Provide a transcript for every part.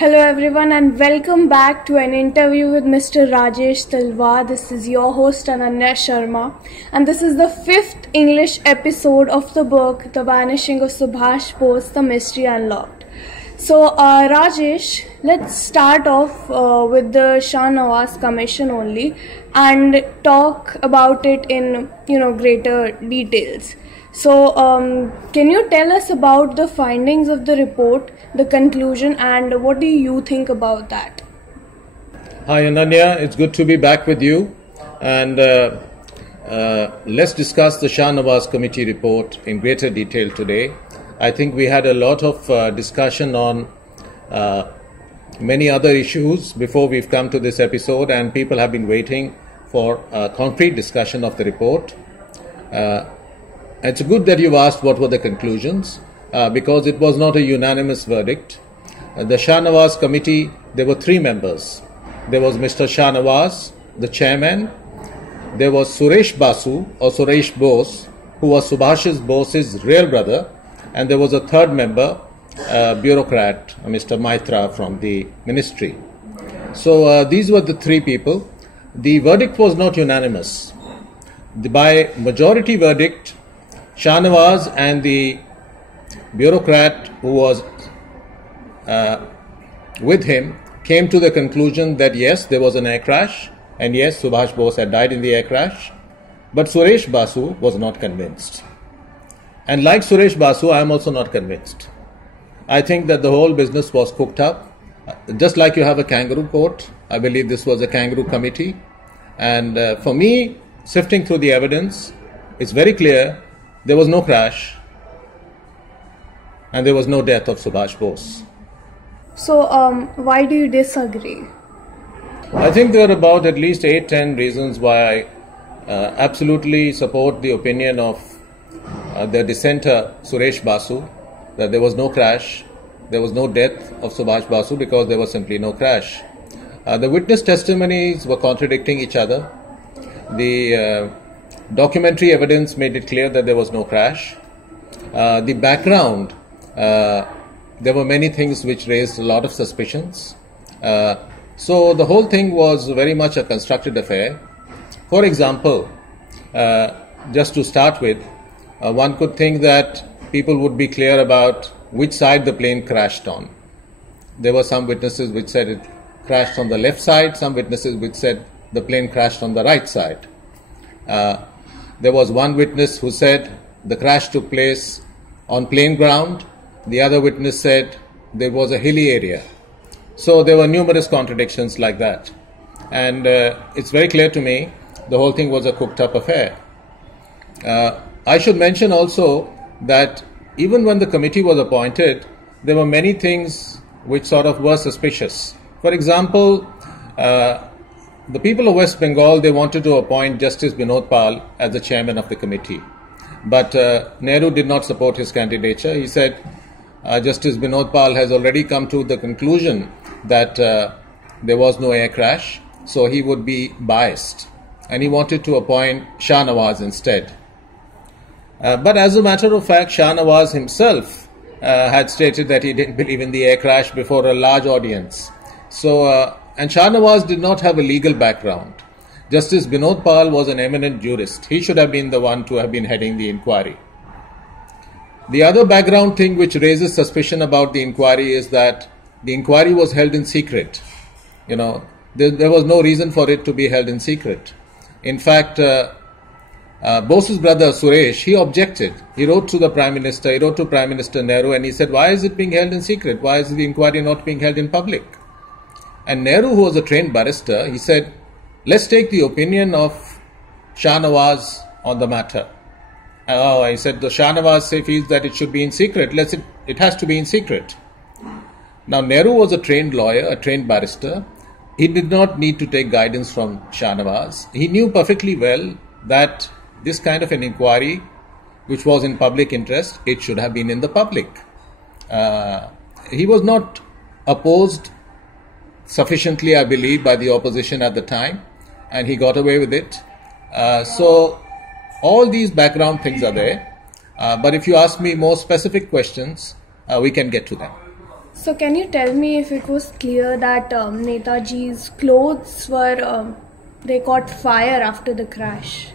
Hello everyone and welcome back to an interview with Mr. Rajesh Talwar. This is your host Ananya Sharma and this is the 5th English episode of the book The Vanishing of Subhash Bose, The Mystery Unlocked. So Rajesh, let's start off with the Shahnaz commission only and talk about it in greater details. So can you tell us about the findings of the report, the conclusion, and what do you think about that? Hi Ananya, it's good to be back with you, and let's discuss the Shahnaz committee report in greater detail today. I think we had a lot of discussion on many other issues before we've come to this episode, and people have been waiting for a concrete discussion of the report. It's good that you've asked what were the conclusions, because it was not a unanimous verdict. The Shahnaz committee, there were 3 members. There was Mr. Shahnaz, the chairman. There was Suresh Basu or Suresh Bose, who was Subhash Bose's real brother. And there was a 3rd member, bureaucrat, Mr. Maitra from the ministry. So these were the 3 people. The verdict was not unanimous. By majority verdict, Shahnaz and the bureaucrat who was with him came to the conclusion that yes, there was an air crash, and yes, Subhash Bose had died in the air crash, but Suresh Basu was not convinced. And like Suresh Basu, I am also not convinced. I think that the whole business was cooked up. Just like you have a kangaroo court, I believe this was a kangaroo committee. And for me, sifting through the evidence, it's very clear there was no crash and there was no death of Subhash Bose. So why do you disagree? I think there are about at least 8-10 reasons why I absolutely support the opinion of the dissenter Suresh Basu, that there was no crash, there was no death of Subhash Basu because there was simply no crash. The witness testimonies were contradicting each other. The documentary evidence made it clear that there was no crash. The background, there were many things which raised a lot of suspicions. So the whole thing was very much a constructed affair. For example, just to start with, one could think that people would be clear about which side the plane crashed on. There were some witnesses which said it crashed on the left side, some witnesses which said the plane crashed on the right side. There was one witness who said the crash took place on plain ground. The other witness said there was a hilly area. So there were numerous contradictions like that. And it's very clear to me the whole thing was a cooked up affair. I should mention also that even when the committee was appointed, there were many things which sort of were suspicious. For example, the people of West Bengal, they wanted to appoint Justice Binod Pal as the chairman of the committee. But Nehru did not support his candidature. He said Justice Binod Pal has already come to the conclusion that there was no air crash, so he would be biased. And he wanted to appoint Shahnaz instead. But as a matter of fact, Shahnaz himself had stated that he didn't believe in the air crash before a large audience. So, and Shahnaz did not have a legal background. Justice Binod Pal was an eminent jurist. He should have been the one to have been heading the inquiry. The other background thing which raises suspicion about the inquiry is that the inquiry was held in secret. There was no reason for it to be held in secret. In fact, Bose's brother Suresh, he objected. He wrote to the Prime Minister, he wrote to Prime Minister Nehru, and he said, why is it being held in secret? Why is the inquiry not being held in public? And Nehru, who was a trained barrister, he said, let's take the opinion of Shahnaz on the matter. I said, the Shahnaz feels that it should be in secret. It has to be in secret. Now, Nehru was a trained lawyer, a trained barrister. He did not need to take guidance from Shahnaz. He knew perfectly well that this kind of an inquiry, which was in public interest, it should have been in the public. He was not opposed sufficiently, I believe, by the opposition at the time, and he got away with it. So all these background things are there. But if you ask me more specific questions, we can get to them. So can you tell me if it was clear that Netaji's clothes were, they caught fire after the crash?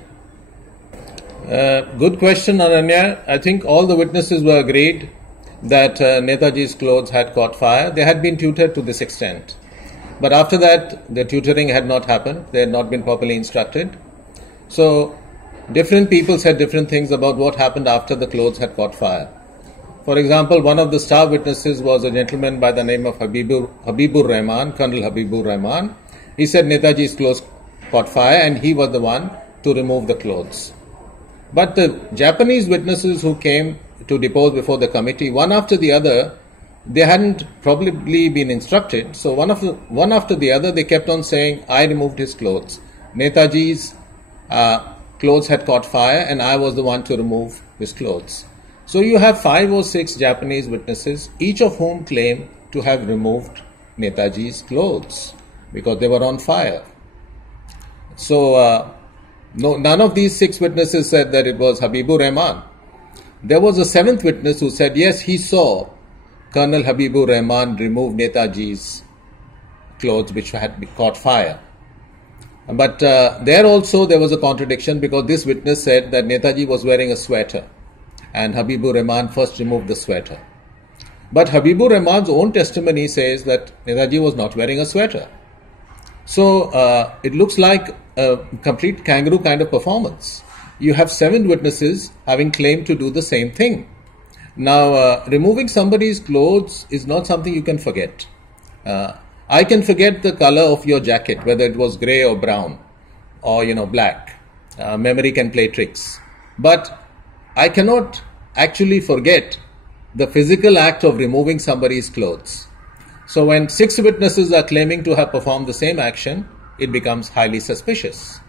Good question, Ananya. I think all the witnesses were agreed that Netaji's clothes had caught fire. They had been tutored to this extent. But after that, the tutoring had not happened. They had not been properly instructed. So, different people said different things about what happened after the clothes had caught fire. For example, one of the star witnesses was a gentleman by the name of Habibur Rahman, Colonel Habibur Rahman. He said Netaji's clothes caught fire and he was the one to remove the clothes. But the Japanese witnesses who came to depose before the committee, one after the other, they hadn't probably been instructed. So one after the other, they kept on saying, I removed his clothes. Netaji's clothes had caught fire and I was the one to remove his clothes. So you have 5 or 6 Japanese witnesses, each of whom claim to have removed Netaji's clothes because they were on fire. So none of these 6 witnesses said that it was Habibur Rahman. There was a 7th witness who said, yes, he saw Colonel Habibur Rahman remove Netaji's clothes which had caught fire. But there also there was a contradiction because this witness said that Netaji was wearing a sweater and Habibur Rahman first removed the sweater. But Habibur Rahman's own testimony says that Netaji was not wearing a sweater. So it looks like a complete kangaroo kind of performance. You have 7 witnesses having claimed to do the same thing. Now, removing somebody's clothes is not something you can forget. I can forget the color of your jacket, whether it was grey or brown or, black. Memory can play tricks. But I cannot actually forget the physical act of removing somebody's clothes. So when 6 witnesses are claiming to have performed the same action, it becomes highly suspicious.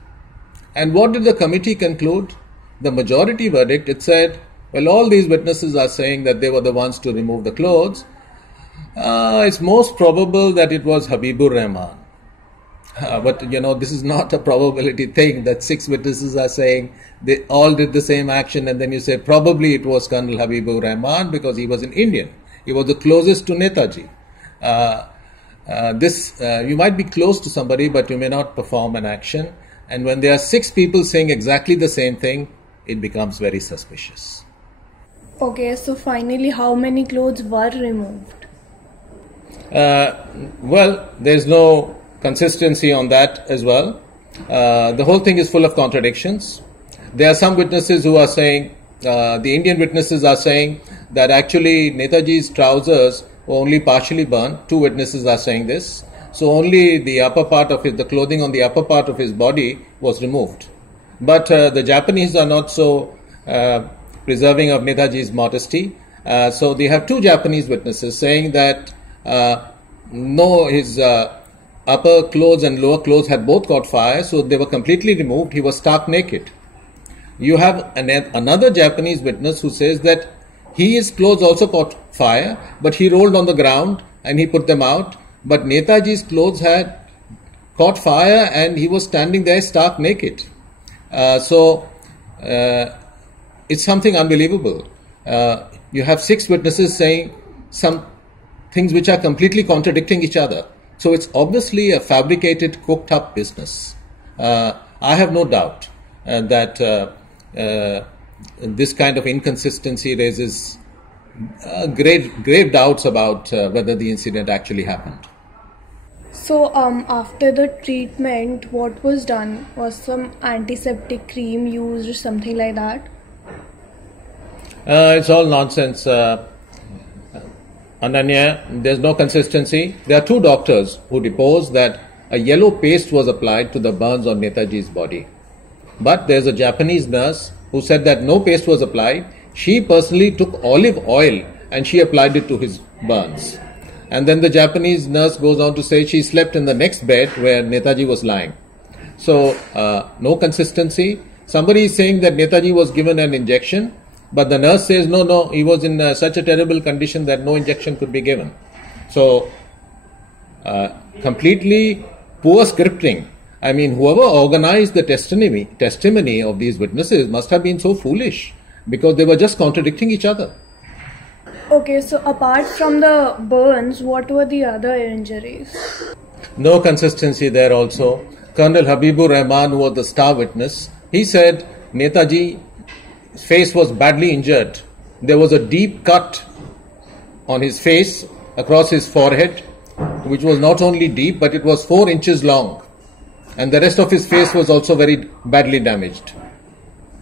And what did the committee conclude? The majority verdict, it said, well, all these witnesses are saying that they were the ones to remove the clothes. It's most probable that it was Habibur Rahman. But, this is not a probability thing that 6 witnesses are saying they all did the same action and then you say probably it was Colonel Habibur Rahman because he was an Indian. He was the closest to Netaji. You might be close to somebody but you may not perform an action. And when there are 6 people saying exactly the same thing, it becomes very suspicious. Okay, so finally how many clothes were removed? Well, there's no consistency on that as well. The whole thing is full of contradictions. There are some witnesses who are saying, the Indian witnesses are saying that actually Netaji's trousers were only partially burned. 2 witnesses are saying this. So only the upper part of the clothing on the upper part of his body was removed. But the Japanese are not so preserving of Netaji's modesty. So they have 2 Japanese witnesses saying that no, his upper clothes and lower clothes had both caught fire, so they were completely removed. He was stark naked. You have another Japanese witness who says that his clothes also caught fire, but he rolled on the ground and he put them out. But Netaji's clothes had caught fire and he was standing there stark naked. So it's something unbelievable. You have 6 witnesses saying some things which are completely contradicting each other. So it's obviously a fabricated, cooked up business. I have no doubt that this kind of inconsistency raises grave doubts about whether the incident actually happened. So after the treatment, what was done? Was some antiseptic cream used or something like that? It's all nonsense. Ananya, there's no consistency. There are 2 doctors who deposed that a yellow paste was applied to the burns on Netaji's body. But there's a Japanese nurse who said that no paste was applied. She personally took olive oil and she applied it to his burns. And then the Japanese nurse goes on to say she slept in the next bed where Netaji was lying. So, no consistency. Somebody is saying that Netaji was given an injection, but the nurse says no, he was in such a terrible condition that no injection could be given. So, completely poor scripting. I mean, whoever organized the testimony of these witnesses must have been so foolish because they were just contradicting each other. Okay, so apart from the burns, what were the other injuries? No consistency there also. Colonel Habibur Rahman, who was the star witness, he said Netaji's face was badly injured. There was a deep cut on his face across his forehead, which was not only deep, but it was 4 inches long. And the rest of his face was also very badly damaged.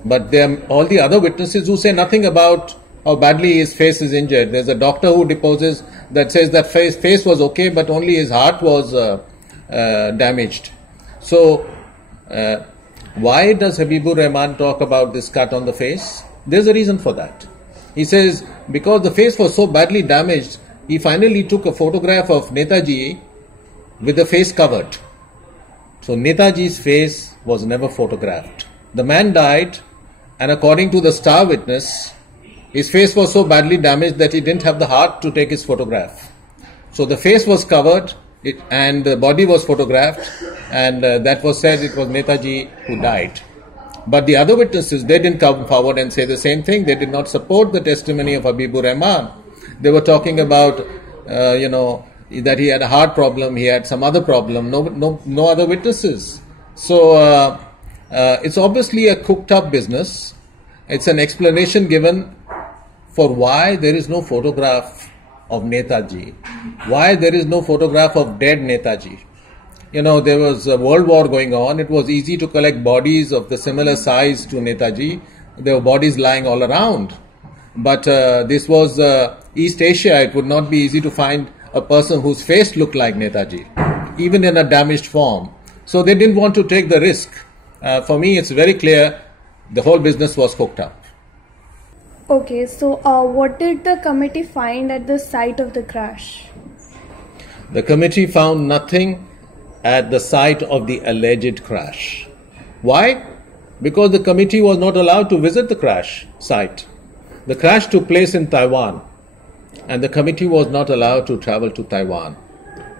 But there are all the other witnesses who say nothing about how badly his face is injured. There's a doctor who deposes that says that face was okay, but only his heart was damaged. So, why does Habibur Rahman talk about this cut on the face? There's a reason for that. He says because the face was so badly damaged, he finally took a photograph of Netaji with the face covered. So Netaji's face was never photographed. The man died, and according to the star witness, his face was so badly damaged that he didn't have the heart to take his photograph. So the face was covered and the body was photographed, and that was said it was Netaji who died. But the other witnesses, they didn't come forward and say the same thing. They did not support the testimony of Habibur Rahman. They were talking about, that he had a heart problem, he had some other problem, no other witnesses. So it's obviously a cooked up business. It's an explanation given for why there is no photograph of Netaji, why there is no photograph of dead Netaji. There was a world war going on. It was easy to collect bodies of the similar size to Netaji. There were bodies lying all around. But this was East Asia. It would not be easy to find a person whose face looked like Netaji, even in a damaged form. So they didn't want to take the risk. For me, it's very clear the whole business was cooked up. Okay, so what did the committee find at the site of the crash? The committee found nothing at the site of the alleged crash. Why? Because the committee was not allowed to visit the crash site. The crash took place in Taiwan, and the committee was not allowed to travel to Taiwan.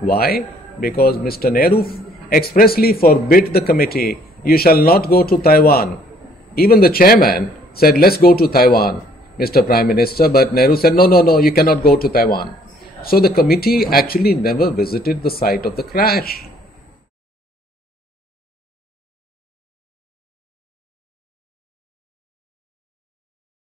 Why? Because Mr. Nehru expressly forbid the committee, you shall not go to Taiwan. Even the chairman said, let's go to Taiwan, Mr. Prime Minister, but Nehru said, no, you cannot go to Taiwan. So the committee actually never visited the site of the crash.